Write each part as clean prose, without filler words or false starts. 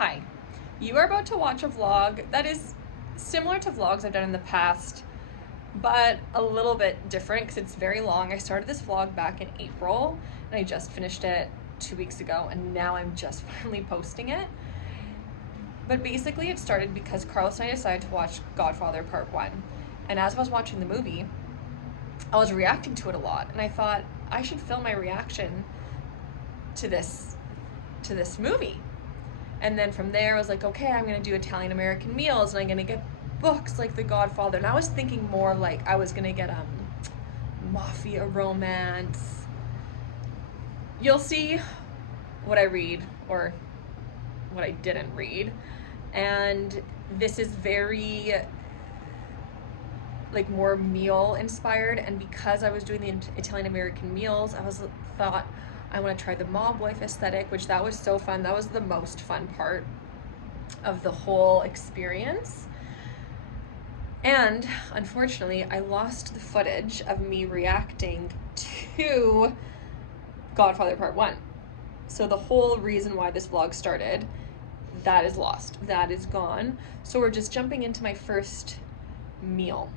Hi, you are about to watch a vlog that is similar to vlogs I've done in the past, but a little bit different because it's very long. I started this vlog back in April and I just finished it 2 weeks ago and now I'm just finally posting it. But basically it started because Carlos and I decided to watch Godfather Part 1. And as I was watching the movie, I was reacting to it a lot and I thought I should film my reaction to this movie. And then from there I was like, okay, I'm gonna do Italian American meals and I'm gonna get books like The Godfather. And I was thinking more like I was gonna get mafia romance. You'll see what I read or what I didn't read. And this is very like more meal inspired, and because I was doing the Italian American meals, thought I want to try the mob wife aesthetic, which that was so fun. That was the most fun part of the whole experience. And unfortunately, I lost the footage of me reacting to Godfather Part 1. So the whole reason why this vlog started, that is lost. That is gone. So we're just jumping into my first meal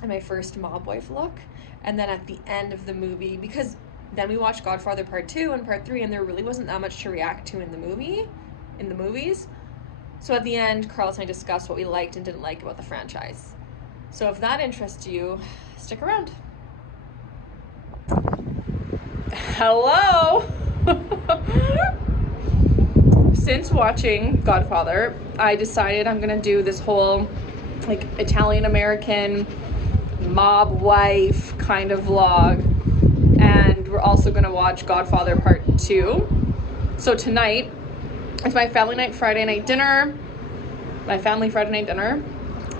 and my first mob wife look. And then at the end of the movie, because then we watched Godfather Part 2 and Part 3, and there really wasn't that much to react to in the movies. So at the end, Carlos and I discussed what we liked and didn't like about the franchise. So if that interests you, stick around. Hello! Since watching Godfather, I decided I'm gonna do this whole like Italian American mob wife kind of vlog. And we're also gonna watch Godfather Part 2. So tonight, it's my family Friday night dinner,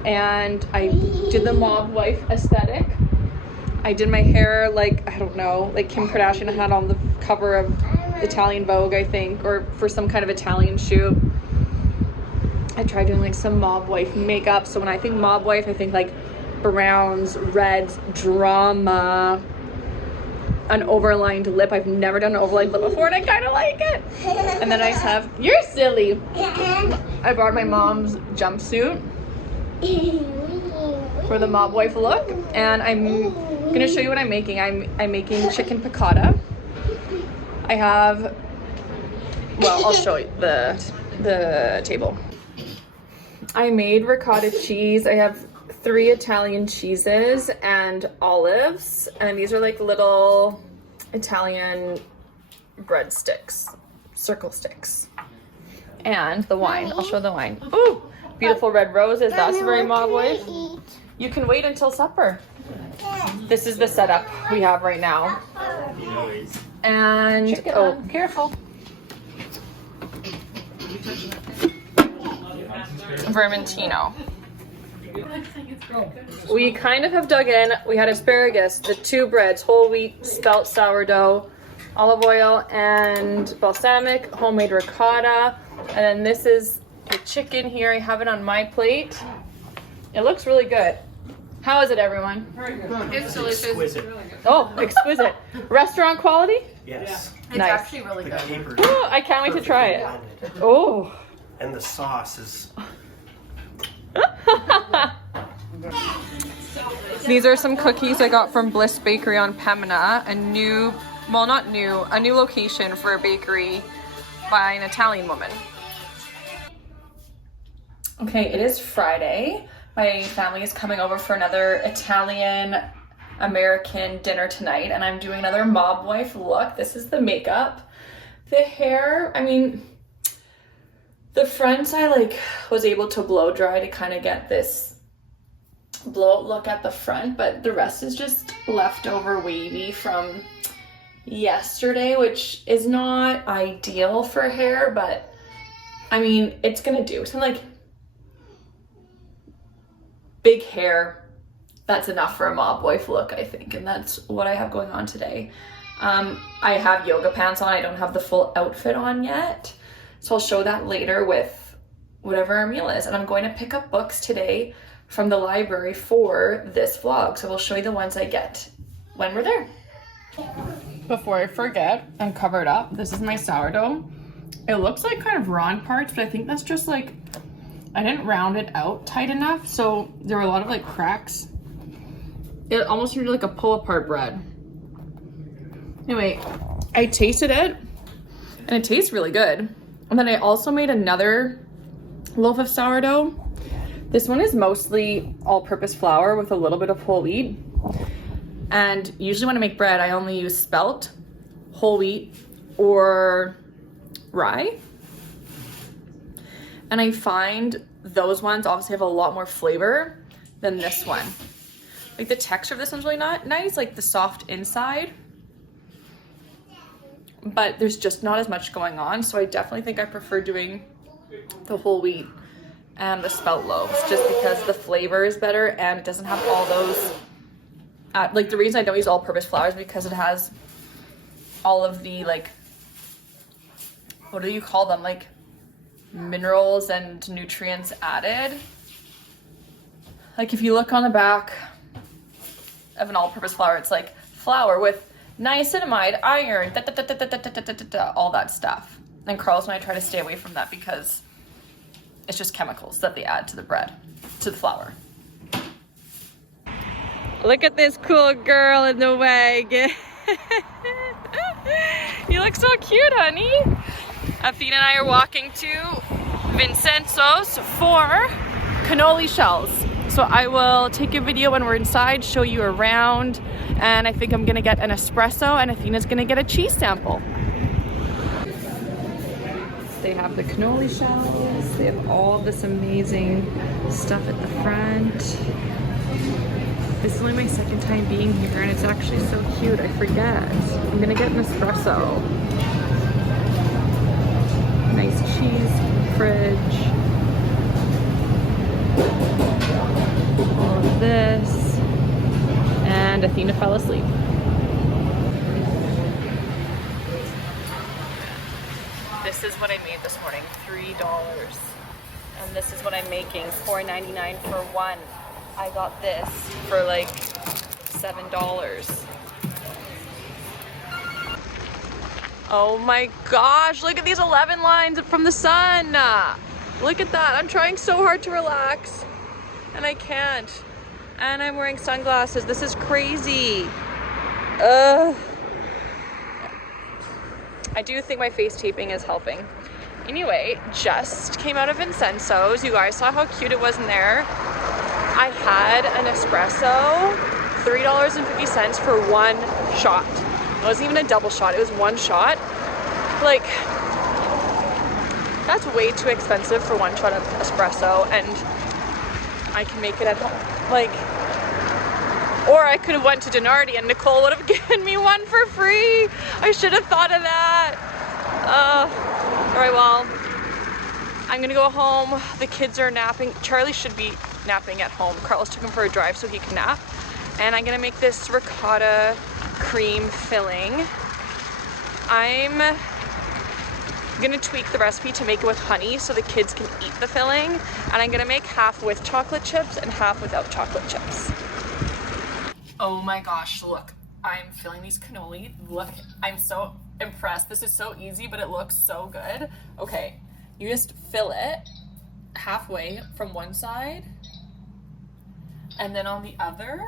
and I did the mob wife aesthetic. I did my hair like, I don't know, like Kim Kardashian had on the cover of Italian Vogue, I think, or for some kind of Italian shoot. I tried doing like some mob wife makeup. So when I think mob wife, I think like browns, reds, drama, an overlined lip. I've never done an overlined lip before and I kind of like it. And then I just have, you're silly. I brought my mom's jumpsuit for the mob wife look, and I'm gonna show you what I'm making. I'm making chicken piccata. I have, well, I'll show you the table. I made ricotta cheese. I have 3 Italian cheeses and olives, and these are like little Italian breadsticks, circle sticks. And the wine, I'll show the wine. Ooh, beautiful red roses, that's very mob wife. You can wait until supper. This is the setup we have right now. And, oh, careful. Vermentino. We kind of have dug in. We had asparagus, the 2 breads, whole wheat, spelt sourdough, olive oil, and balsamic, homemade ricotta. And then this is the chicken here. I have it on my plate. It looks really good. How is it, everyone? Very good. It's delicious. Exquisite. Oh, exquisite. Restaurant quality? Yes. It's Nice. actually really The good. capers Oh, I can't wait to try it. blended. Oh. And the sauce is These are some cookies I got from Bliss Bakery on Pemina, a new location for a bakery by an Italian woman. Okay, it is Friday. My family is coming over for another Italian American dinner tonight, and I'm doing another mob wife look. This is the makeup. The hair, I mean, the front I was able to blow dry to kind of get this blowout look at the front, but the rest is just leftover wavy from yesterday, which is not ideal for hair, but I mean, it's gonna do. So big hair, that's enough for a mob wife look, I think, and that's what I have going on today. I have yoga pants on. I don't have the full outfit on yet, so I'll show that later with whatever our meal is. And I'm going to pick up books today from the library for this vlog, so we'll show you the ones I get when we're there. Before I forget and cover it up, this is my sourdough. It looks like kind of raw in parts, but I think that's just like, I didn't round it out tight enough, so there were a lot of like cracks. It almost turned like a pull apart bread. Anyway, I tasted it and it tastes really good. And then I also made another loaf of sourdough. This one is mostly all-purpose flour with a little bit of whole wheat. And usually when I make bread, I only use spelt, whole wheat, or rye. And I find those ones obviously have a lot more flavor than this one. Like the texture of this one's really not nice, like the soft inside. But there's just not as much going on. So I definitely think I prefer doing the whole wheat and the spelt loaves just because the flavor is better and it doesn't have all those, like the reason I don't use all-purpose flour is because it has all of the like, what do you call them? Like minerals and nutrients added. Like if you look on the back of an all-purpose flour, it's like flour with niacinamide, iron, all that stuff. And Carlos and I try to stay away from that because it's just chemicals that they add to the bread, to the flour. Look at this cool girl in the wagon. You look so cute, honey. Athena and I are walking to Vincenzo's for cannoli shells. So I will take a video when we're inside, show you around, and I think I'm gonna get an espresso and Athena's gonna get a cheese sample. They have the cannoli shells, they have all this amazing stuff at the front. This is only my second time being here and it's actually so cute, I forget. I'm gonna get an espresso. Nice cheese fridge. All of this. And Athena fell asleep. This is what I made this morning, $3. And this is what I'm making, $4.99 for one. I got this for like $7. Oh my gosh, look at these 11 lines from the sun. Look at that, I'm trying so hard to relax and I can't. And I'm wearing sunglasses, this is crazy. I do think my face taping is helping. Anyway, just came out of Vincenzo's. You guys saw how cute it was in there. I had an espresso, $3.50 for one shot. It wasn't even a double shot, it was one shot. Like, that's way too expensive for one shot of espresso, and I can make it at home. Like, or I could have went to Denardi and Nicole would have given me one for free. I should have thought of that. All right, well, I'm gonna go home. The kids are napping. Charlie should be napping at home. Carlos took him for a drive so he can nap. And I'm gonna make this ricotta cream filling. I'm gonna tweak the recipe to make it with honey so the kids can eat the filling. And I'm gonna make half with chocolate chips and half without chocolate chips. Oh my gosh, look, I'm filling these cannoli. Look, I'm so impressed. This is so easy, but it looks so good. Okay, you just fill it halfway from one side and then on the other.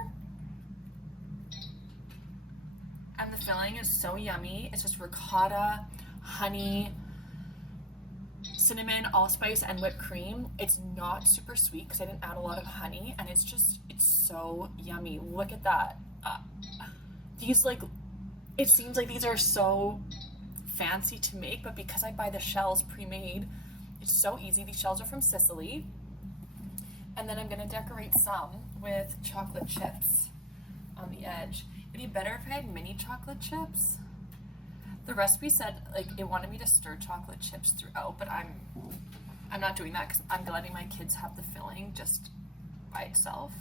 And the filling is so yummy. It's just ricotta, honey, cinnamon, allspice, and whipped cream. It's not super sweet because I didn't add a lot of honey, and it's so yummy. Look at that. These, like, it seems like these are so fancy to make, but because I buy the shells pre-made, it's so easy. These shells are from Sicily. And then I'm gonna decorate some with chocolate chips on the edge. It'd be better if I had mini chocolate chips. The recipe said, like, it wanted me to stir chocolate chips throughout, but I'm not doing that because I'm letting my kids have the filling just by itself.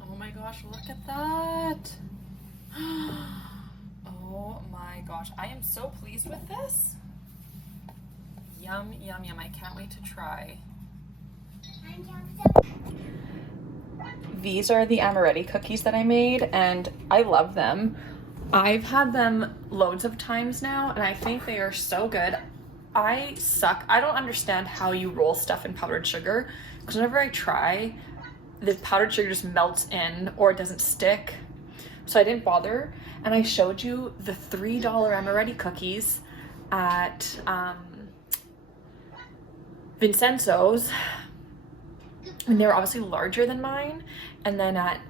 Oh my gosh, look at that. Oh my gosh, I am so pleased with this. Yum, yum, yum. I can't wait to try. These are the amaretti cookies that I made, and I love them. I've had them loads of times now, and I think they are so good. I suck. I don't understand how you roll stuff in powdered sugar, because whenever I try, the powdered sugar just melts in or it doesn't stick. So I didn't bother. And I showed you the $3 amaretti cookies at Vincenzo's, and they were obviously larger than mine. And then at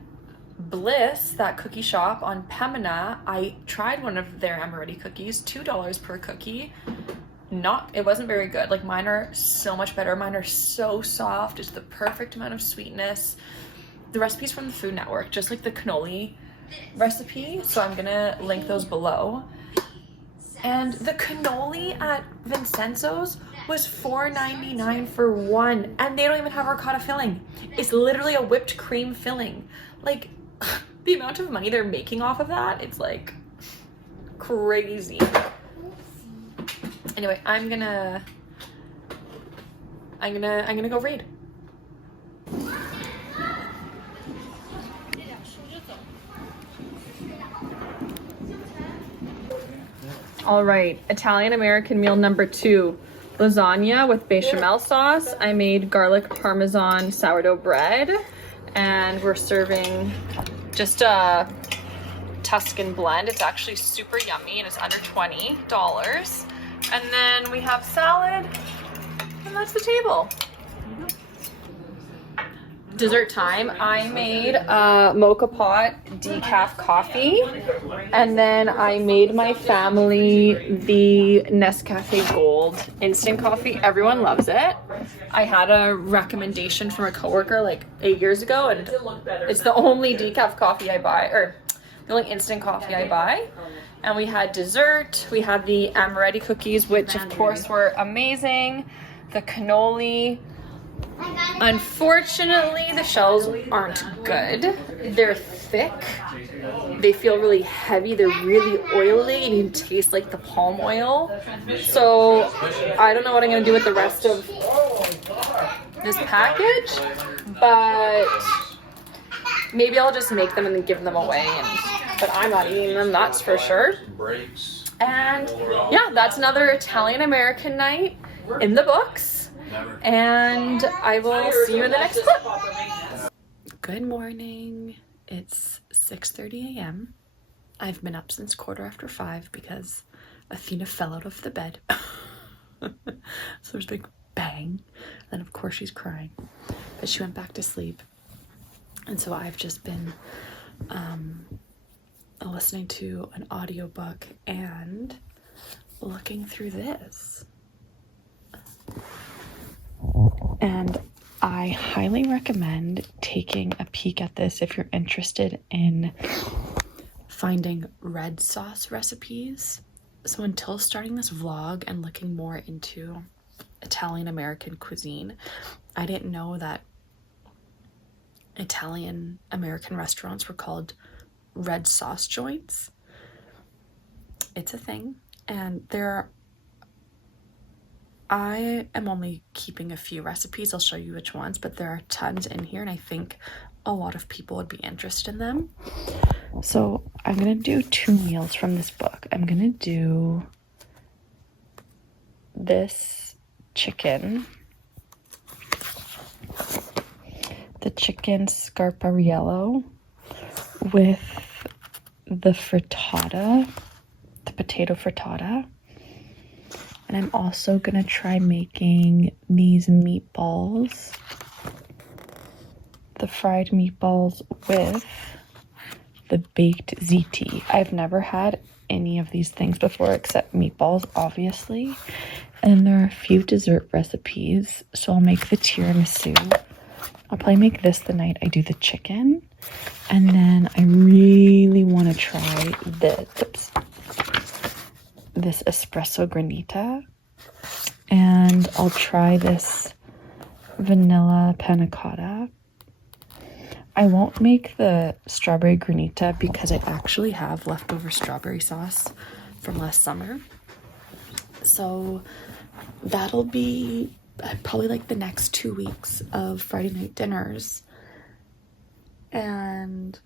Bliss, that cookie shop on Pemina, I tried one of their amaretti cookies, $2 per cookie. It wasn't very good. Like, mine are so much better. Mine are so soft. It's the perfect amount of sweetness. The recipe's from the Food Network, just like the cannoli recipe. So I'm gonna link those below. And the cannoli at Vincenzo's was $4.99 for one, and they don't even have ricotta filling. It's literally a whipped cream filling. Like, the amount of money they're making off of that, it's like crazy. Anyway, I'm gonna go read. All right, Italian American meal number 2. Lasagna with bechamel sauce. I made garlic parmesan sourdough bread, and we're serving just a Tuscan blend. It's actually super yummy and it's under $20. And then we have salad, and that's the table. Dessert time. I made a mocha pot decaf coffee, and then I made my family the Nescafe Gold instant coffee. Everyone loves it. I had a recommendation from a coworker like 8 years ago, and it's the only decaf coffee I buy, or the only instant coffee I buy. And we had dessert. We had the amaretti cookies, which of course were amazing. The cannoli. Unfortunately, the shells aren't good. They're thick. They feel really heavy. They're really oily, and you taste like the palm oil. So I don't know what I'm gonna do with the rest of this package, but maybe I'll just make them and then give them away. But I'm not eating them, that's for sure. And yeah, that's another Italian American night in the books. And I will see you in the next clip. Good morning. It's 6:30 a.m. I've been up since 5:15 because Athena fell out of the bed. So there's a big bang. Then of course she's crying. But she went back to sleep. And so I've just been listening to an audiobook and looking through this. And I highly recommend taking a peek at this if you're interested in finding red sauce recipes. So until starting this vlog and looking more into Italian American cuisine, I didn't know that Italian American restaurants were called red sauce joints. It's a thing, and I am only keeping a few recipes. I'll show you which ones, but there are tons in here, and I think a lot of people would be interested in them. So I'm gonna do 2 meals from this book. I'm gonna do this chicken, the chicken scarpariello with the frittata, the potato frittata. And I'm also gonna try making these meatballs, the fried meatballs with the baked ziti. I've never had any of these things before except meatballs, obviously. And there are a few dessert recipes. So I'll make the tiramisu. I'll probably make this the night I do the chicken. And then I really want to try this espresso granita, and I'll try this vanilla panna cotta. I won't make the strawberry granita because I actually have leftover strawberry sauce from last summer, so that'll be probably like the next 2 weeks of Friday night dinners. And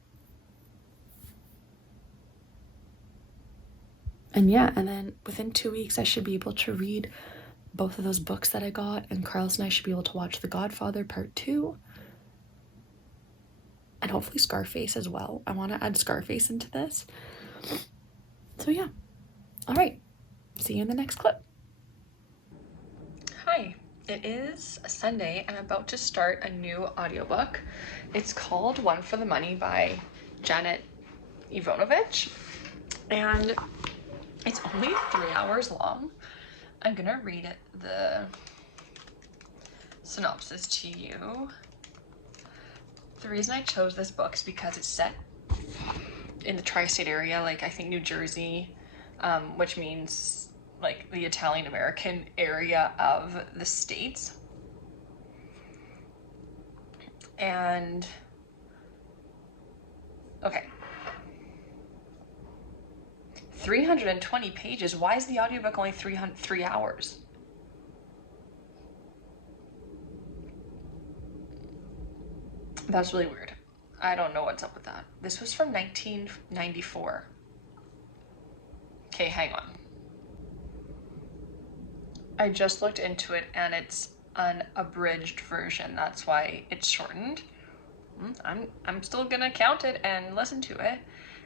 yeah, and then within 2 weeks I should be able to read both of those books that I got, and Carlos and I should be able to watch The Godfather Part 2. And hopefully Scarface as well. I want to add Scarface into this. So yeah. All right. See you in the next clip. Hi. It is a Sunday and I'm about to start a new audiobook. It's called One for the Money by Janet Ivanovich. And it's only 3 hours long. I'm gonna read the synopsis to you. The reason I chose this book is because it's set in the tri-state area, like I think New Jersey, which means like the Italian American area of the States. And okay, 320 pages. Why is the audiobook only 3 hours? That's really weird. I don't know what's up with that. This was from 1994. Okay, hang on. I just looked into it and it's an abridged version. That's why it's shortened. I'm still gonna count it and listen to it.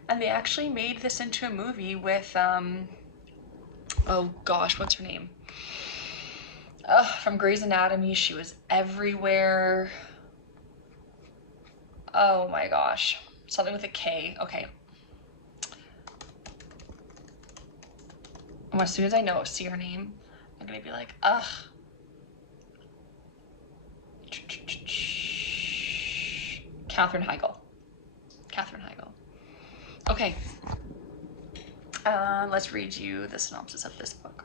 And they actually made this into a movie with, oh gosh, what's her name? From Grey's Anatomy, she was everywhere. Oh my gosh, something with a K, okay. Well, as soon as I see her name, I'm gonna be like, ugh. Katherine Heigl. Okay. Let's read you the synopsis of this book.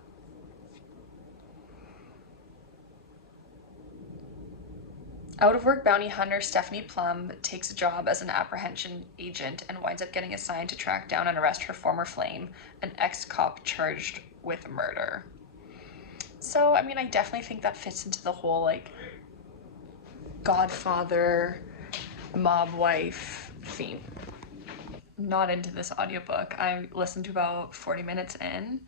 Out-of-work bounty hunter Stephanie Plum takes a job as an apprehension agent and winds up getting assigned to track down and arrest her former flame, an ex-cop charged with murder. So, I mean, I definitely think that fits into the whole, like, Godfather, mob wife theme. Not into this audiobook. I listened to about 40 minutes in,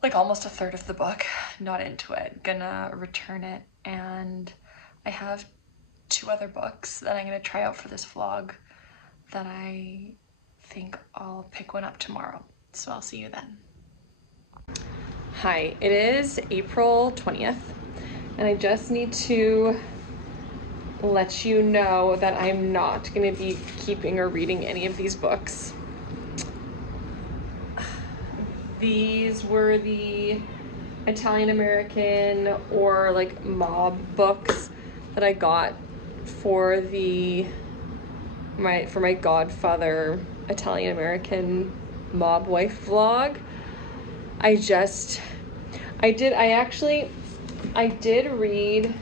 like almost a third of the book. Not into it. Gonna return it, and I have 2 other books that I'm gonna try out for this vlog that I think I'll pick one up tomorrow. So I'll see you then. Hi, it is April 20th, and I just need to let you know that I'm not gonna be keeping or reading any of these books. These were the Italian American or like mob books that I got for my Godfather Italian American mob wife vlog. I did read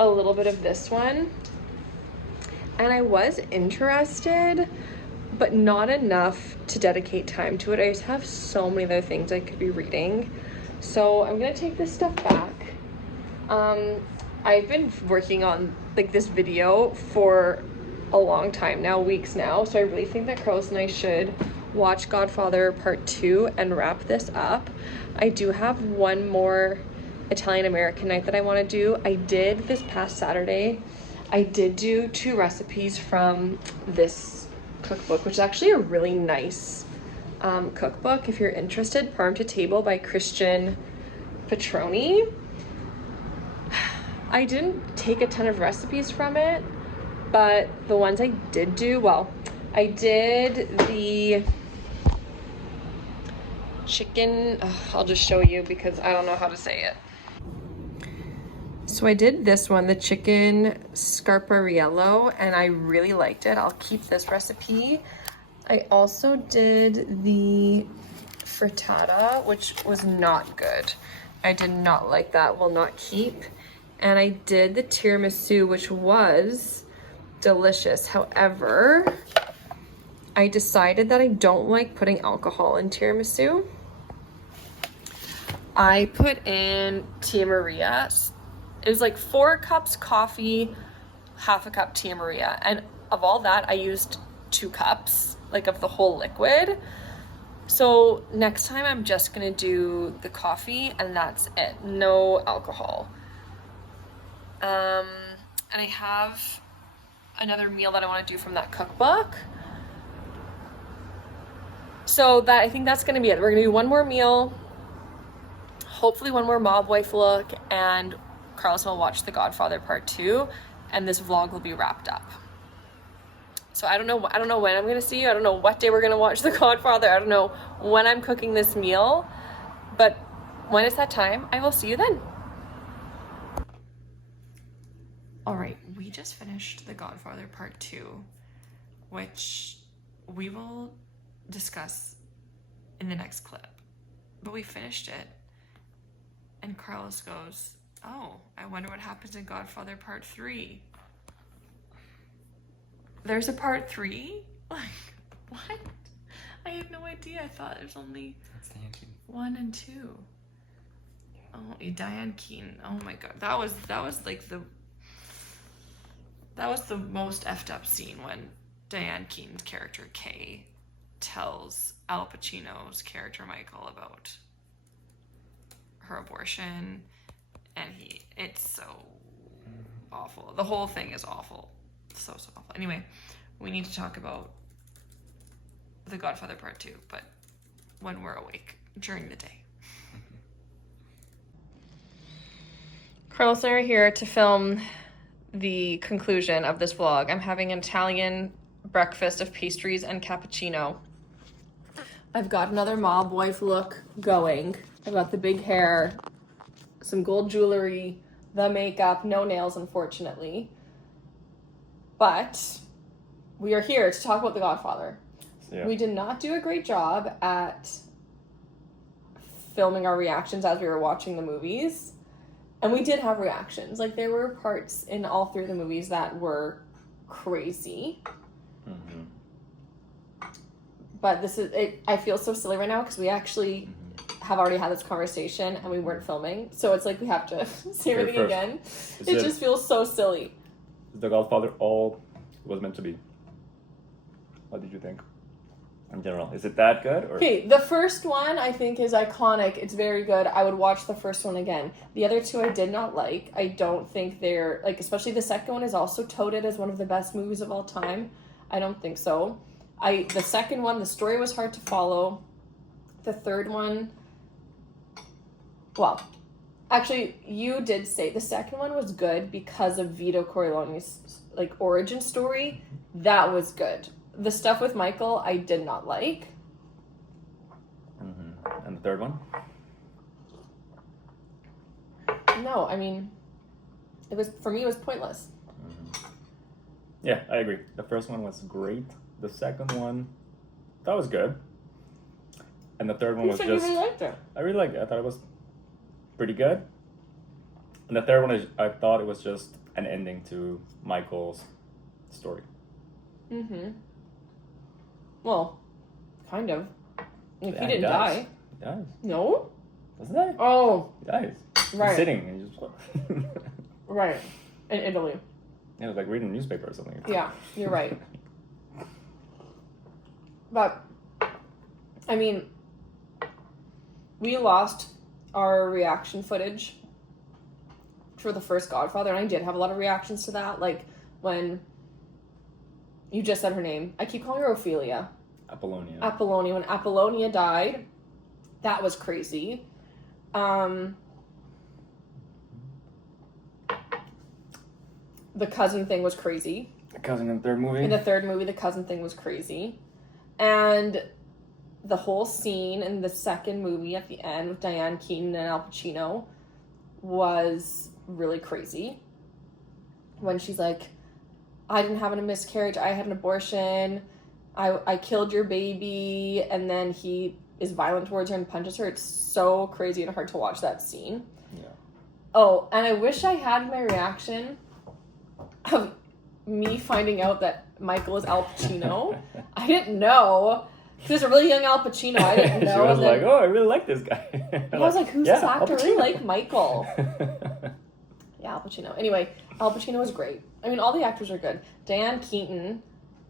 a little bit of this one and I was interested, but not enough to dedicate time to it. I just have so many other things I could be reading. So I'm gonna take this stuff back. I've been working on like this video for a long time now, weeks now, so I really think that Carlos and I should watch Godfather Part 2 and wrap this up. I do have one more Italian American night that I want to do. I did this past Saturday. I did do 2 recipes from this cookbook, which is actually a really nice cookbook if you're interested. Farm to Table by Christian Petroni. I didn't take a ton of recipes from it, but the ones I did do, well, I did the chicken, I'll just show you because I don't know how to say it. So I did this one, the chicken scarpariello, and I really liked it. I'll keep this recipe. I also did the frittata, which was not good. I did not like that, will not keep. And I did the tiramisu, which was delicious. However, I decided that I don't like putting alcohol in tiramisu. I put in Tia Maria. It was like 4 cups coffee, half a cup Tia Maria. And of all that, I used 2 cups, like of the whole liquid. So next time I'm just gonna do the coffee and that's it. No alcohol. And I have another meal that I want to do from that cookbook. So that I think that's gonna be it. We're gonna do one more meal, hopefully one more mob wife look, and Carlos will watch The Godfather Part 2, and this vlog will be wrapped up. So I don't know when I'm gonna see you. I don't know what day we're gonna watch The Godfather. I don't know when I'm cooking this meal, but when it's that time, I will see you then. All right, we just finished The Godfather Part 2, which we will discuss in the next clip. But we finished it, and Carlos goes, "Oh, I wonder what happens in Godfather Part 3. There's a Part 3? Like, what? I had no idea. I thought there's only 1 and 2. Oh, Diane Keaton. Oh my god. That was the most effed up scene when Diane Keaton's character Kay tells Al Pacino's character Michael about her abortion, and it's so awful. The whole thing is awful. So awful. Anyway, we need to talk about The Godfather Part 2, but when we're awake during the day. Carlos and I are here to film the conclusion of this vlog. I'm having an Italian breakfast of pastries and cappuccino. I've got another mob wife look going. I've got the big hair, some gold jewelry, the makeup, no nails, unfortunately. But we are here to talk about The Godfather. Yeah. We did not do a great job at filming our reactions as we were watching the movies. And we did have reactions. Like, there were parts in all 3 of the movies that were crazy. Mm-hmm. But I feel so silly right now because we actually have already had this conversation and we weren't filming. So it's like we have to say everything again. It just feels so silly. The Godfather all was meant to be. What did you think? In general, is it that good? Or? Okay, the first one I think is iconic. It's very good. I would watch the first one again. The other 2 I did not like. I don't think they're, like, especially the second one is also touted as one of the best movies of all time. I don't think so. The second one, the story was hard to follow. The third one, well, actually, you did say the second one was good because of Vito Corleone's, like, origin story. That was good. The stuff with Michael, I did not like. Mm-hmm. And the third one? No, I mean, for me, it was pointless. Mm-hmm. Yeah, I agree. The first one was great. The second one, that was good. And the third one was just... You really liked it. I really liked it. I thought it was pretty good. And the third one, I thought it was just an ending to Michael's story. Mm-hmm. Well, kind of. If he didn't die. He dies. No? Doesn't he? Oh. He dies. Right. He's sitting and he just... Right. In Italy. Yeah, it was like reading a newspaper or something. Yeah, you're right. But, I mean, we lost our reaction footage for the first Godfather, and I did have a lot of reactions to that, like when you just said her name. I keep calling her Ophelia. Apollonia. When Apollonia died, that was crazy. The cousin thing was crazy. The cousin in the third movie? In the third movie, the cousin thing was crazy. And the whole scene in the second movie at the end with Diane Keaton and Al Pacino was really crazy. When she's like, I didn't have a miscarriage, I had an abortion, I killed your baby, and then he is violent towards her and punches her. It's so crazy and hard to watch that scene. Yeah. Oh, and I wish I had my reaction of me finding out that Michael is Al Pacino. I didn't know. He was a really young Al Pacino. I didn't know. She was like, oh, I really like this guy. I was like, who's this actor? I really like Michael. Yeah, Al Pacino. Anyway, Al Pacino was great. I mean, all the actors are good. Diane Keaton,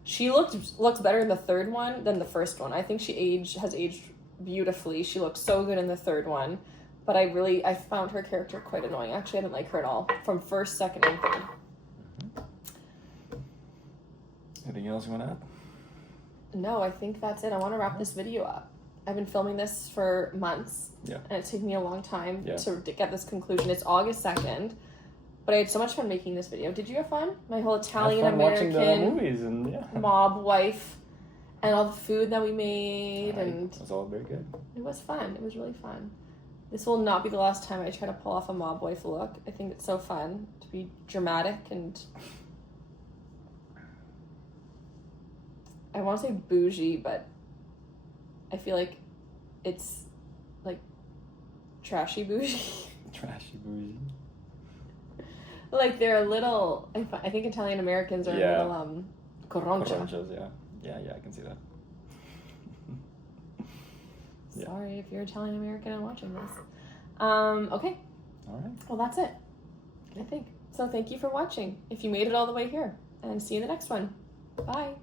She looks better in the third one than the first one. I think she has aged beautifully. She looks so good in the third one. But I found her character quite annoying. Actually, I didn't like her at all from first, second, and third. Anything else you want to add? No, I think that's it. I want to wrap this video up. I've been filming this for months. Yeah. And it's taken me a long time Yeah. to get this conclusion. It's August 2nd. But I had so much fun making this video. Did you have fun? My whole Italian watching the American movies and mob wife and all the food that we made, Right. and It was all very good. it was fun. It was really fun. This will not be the last time I try to pull off a mob wife look. I think it's so fun to be dramatic and I want to say bougie, but I feel like it's like trashy bougie. Trashy bougie. Like they're a little. I think Italian Americans are Yeah. a little coroncha. Oranges, yeah, I can see that. Yeah. Sorry if you're Italian American and watching this. Okay. All right. Well, that's it. I think so. Thank you for watching. If you made it all the way here, and see you in the next one. Bye.